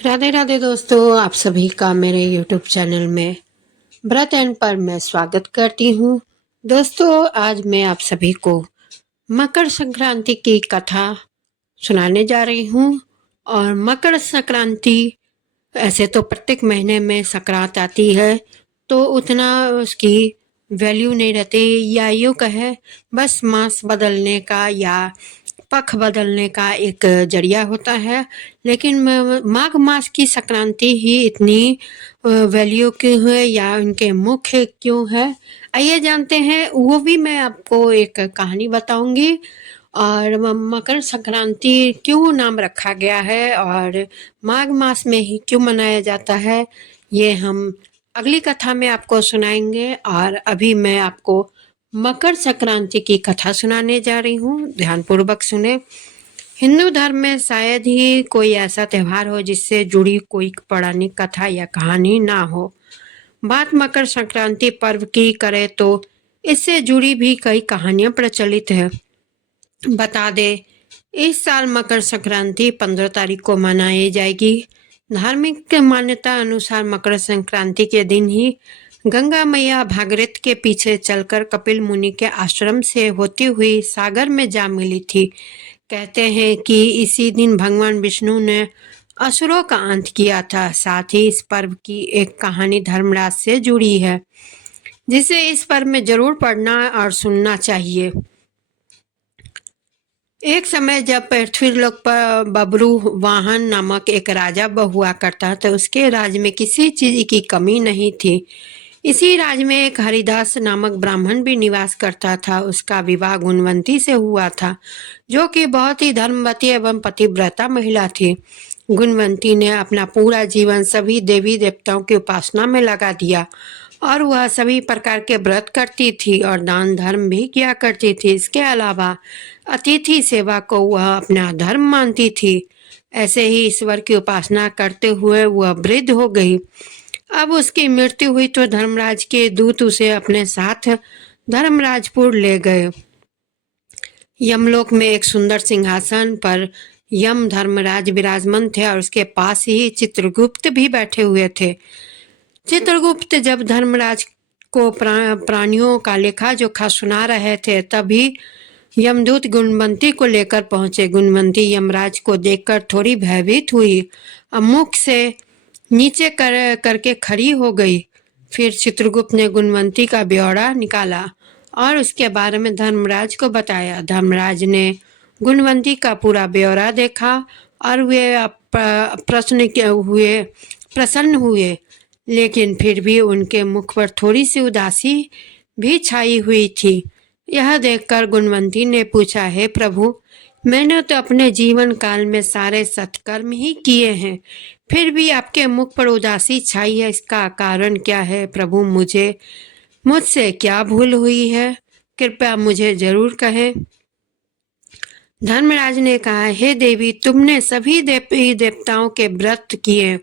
राधे राधे दोस्तों, आप सभी का मेरे YouTube चैनल में व्रत एंड पर मैं स्वागत करती हूँ। दोस्तों, आज मैं आप सभी को मकर संक्रांति की कथा सुनाने जा रही हूँ। और मकर संक्रांति ऐसे तो प्रत्येक महीने में संक्रांत आती है, तो उतना उसकी वैल्यू नहीं रहती, या यूँ कहे बस मास बदलने का या पख बदलने का एक जरिया होता है। लेकिन माघ मास की संक्रांति ही इतनी वैल्यू क्यों है या उनके मुख्य क्यों है, आइए जानते हैं। वो भी मैं आपको एक कहानी बताऊंगी और मकर संक्रांति क्यों नाम रखा गया है और माघ मास में ही क्यों मनाया जाता है, ये हम अगली कथा में आपको सुनाएंगे। और अभी मैं आपको मकर संक्रांति की कथा सुनाने जा रही हूँ, ध्यानपूर्वक सुने। हिंदू धर्म में शायद ही कोई ऐसा त्यौहार हो जिससे जुड़ी कोई पौराणिक कथा या कहानी ना हो। बात मकर संक्रांति पर्व की करें तो इससे जुड़ी भी कई कहानियां प्रचलित है। बता दे, इस साल मकर संक्रांति 15 तारीख को मनाई जाएगी। धार्मिक मान्यता अनुसार मकर संक्रांति के दिन ही गंगा मैया भागीरथ के पीछे चलकर कपिल मुनि के आश्रम से होती हुई सागर में जा मिली थी। कहते हैं कि इसी दिन भगवान विष्णु ने असुरों का अंत किया था। साथ ही इस पर्व की एक कहानी धर्मराज से जुड़ी है, जिसे इस पर्व में जरूर पढ़ना और सुनना चाहिए। एक समय जब पृथ्वीलोक पर बब्रू वाहन नामक एक राजा हुआ करता था, उसके राज में किसी चीज की कमी नहीं थी। इसी राज में एक हरिदास नामक ब्राह्मण भी निवास करता था। उसका विवाह गुणवंती से हुआ था, जो कि बहुत ही धर्मवती एवं पतिव्रता महिला थी। गुणवंती ने अपना पूरा जीवन सभी देवी देवताओं की उपासना में लगा दिया और वह सभी प्रकार के व्रत करती थी और दान धर्म भी किया करती थी। इसके अलावा अतिथि सेवा को वह अपना धर्म मानती थी। ऐसे ही ईश्वर की उपासना करते हुए वह वृद्ध हो गई। अब उसकी मृत्यु हुई तो धर्मराज के दूत उसे अपने साथ धर्मराजपुर ले गए। यमलोक में एक सुंदर सिंहासन पर यम धर्मराज विराजमान थे और उसके पास ही चित्रगुप्त भी बैठे हुए थे। चित्रगुप्त जब धर्मराज को प्राणियों का लेखा जोखा सुना रहे थे, तभी यमदूत गुणवंती को लेकर पहुंचे। गुणवंती यमराज को देखकर थोड़ी भयभीत हुई और मुख से नीचे करके खड़ी हो गई। फिर चित्रगुप्त ने गुणवंती का ब्यौरा निकाला और उसके बारे में धर्मराज को बताया। धर्मराज ने गुणवंती का पूरा ब्यौरा देखा और वे प्रसन्न हुए, लेकिन फिर भी उनके मुख पर थोड़ी सी उदासी भी छाई हुई थी। यह देखकर गुणवंती ने पूछा, हे प्रभु, मैंने तो अपने जीवन काल में सारे सत्कर्म ही किए हैं, फिर भी आपके मुख पर उदासी छाई है, इसका कारण क्या है प्रभु? मुझसे क्या भूल हुई है? कृपया मुझे जरूर कहें। धर्मराज ने कहा, हे देवी, तुमने सभी देवी देवताओं के व्रत किए,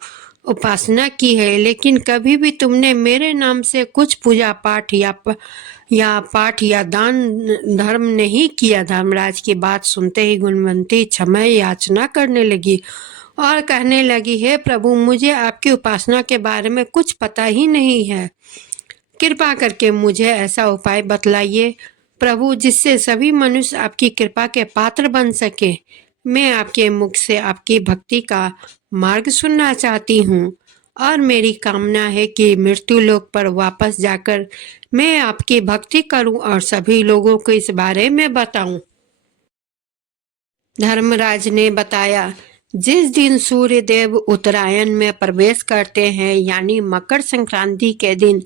उपासना की है, लेकिन कभी भी तुमने मेरे नाम से कुछ पूजा पाठ या दान धर्म नहीं किया। धर्मराज की बात सुनते ही गुणवंती क्षमा याचना करने लगी और कहने लगी, हे प्रभु, मुझे आपकी उपासना के बारे में कुछ पता ही नहीं है। कृपा करके मुझे ऐसा उपाय बतलाइए प्रभु, जिससे सभी मनुष्य आपकी कृपा के पात्र बन सके। मैं आपके मुख से आपकी भक्ति का मार्ग सुनना चाहती हूँ और मेरी कामना है कि मृत्यु लोक पर वापस जाकर मैं आपकी भक्ति करूं और सभी लोगों को इस बारे में बताऊं। धर्मराज ने बताया, जिस दिन सूर्य देव उत्तरायण में प्रवेश करते हैं, यानी मकर संक्रांति के दिन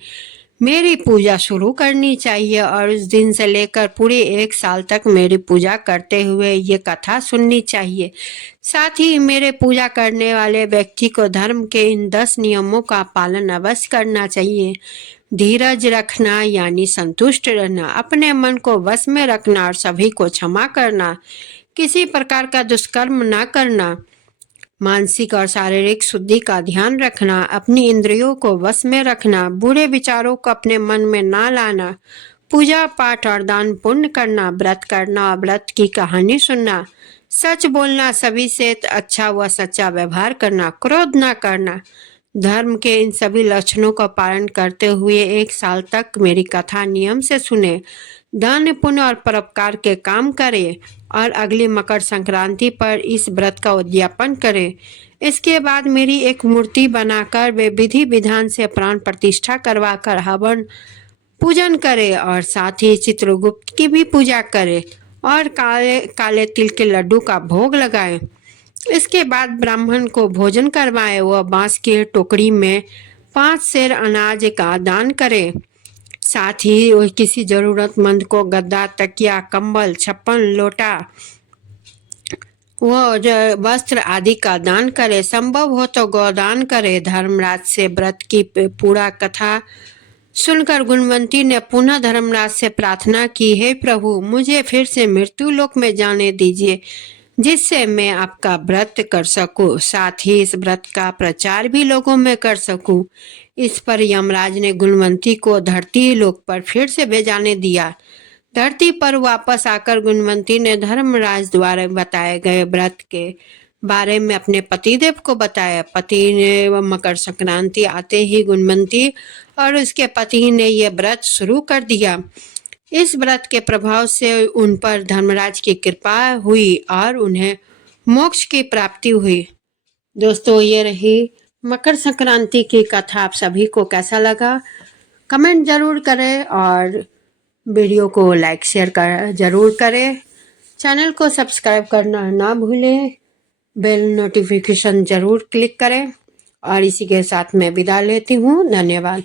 मेरी पूजा शुरू करनी चाहिए और उस दिन से लेकर पूरे 1 साल तक मेरी पूजा करते हुए ये कथा सुननी चाहिए। साथ ही मेरे पूजा करने वाले व्यक्ति को धर्म के इन 10 नियमों का पालन अवश्य करना चाहिए। धीरज रखना यानी संतुष्ट रहना, अपने मन को वश में रखना और सभी को क्षमा करना, किसी प्रकार का दुष्कर्म न करना, मानसिक और शारीरिक शुद्धि का ध्यान रखना, अपनी इंद्रियों को वश में रखना, बुरे विचारों को अपने मन में ना लाना, पूजा पाठ और दान पुण्य करना, व्रत करना और व्रत की कहानी सुनना, सच बोलना, सभी से अच्छा व सच्चा व्यवहार करना, क्रोध न करना, धर्म के इन सभी लक्षणों का पालन करते हुए 1 साल तक मेरी कथा नियम से सुने, दान पुण्य और परोपकार के काम करें और अगली मकर संक्रांति पर इस व्रत का उद्यापन करें। इसके बाद मेरी एक मूर्ति बनाकर वे विधि विधान से प्राण प्रतिष्ठा करवाकर हवन पूजन करे और साथ ही चित्रगुप्त की भी पूजा करे और काले काले तिल के लड्डू का भोग लगाए। इसके बाद ब्राह्मण को भोजन करवाए व बांस की टोकरी में 5 सेर अनाज का दान करे। साथ ही वो किसी जरूरतमंद को गद्दा, तकिया, कंबल, छप्पन, लोटा व वस्त्र आदि का दान करे। संभव हो तो गौदान करे। धर्मराज से व्रत की पूरा कथा सुनकर गुणवंती ने पुनः धर्मराज से प्रार्थना की, हे प्रभु, मुझे फिर से मृत्यु लोक में जाने दीजिए, जिससे मैं आपका व्रत कर सकूं, साथ ही इस व्रत का प्रचार भी लोगों में कर सकूं। इस पर यमराज ने गुणवंती को धरती लोक पर फिर से भेजाने दिया। धरती पर वापस आकर गुणवंती ने धर्मराज द्वारा बताए गए व्रत के बारे में अपने पतिदेव को बताया। पति ने मकर संक्रांति आते ही गुणवंती और उसके पति ने यह व्रत शुरू कर दिया। इस व्रत के प्रभाव से उन पर धर्मराज की कृपा हुई और उन्हें मोक्ष की प्राप्ति हुई। दोस्तों, ये रही मकर संक्रांति की कथा। आप सभी को कैसा लगा कमेंट जरूर करें और वीडियो को लाइक शेयर जरूर करें। चैनल को सब्सक्राइब करना ना भूलें, बेल नोटिफिकेशन जरूर क्लिक करें और इसी के साथ मैं विदा लेती हूँ। धन्यवाद।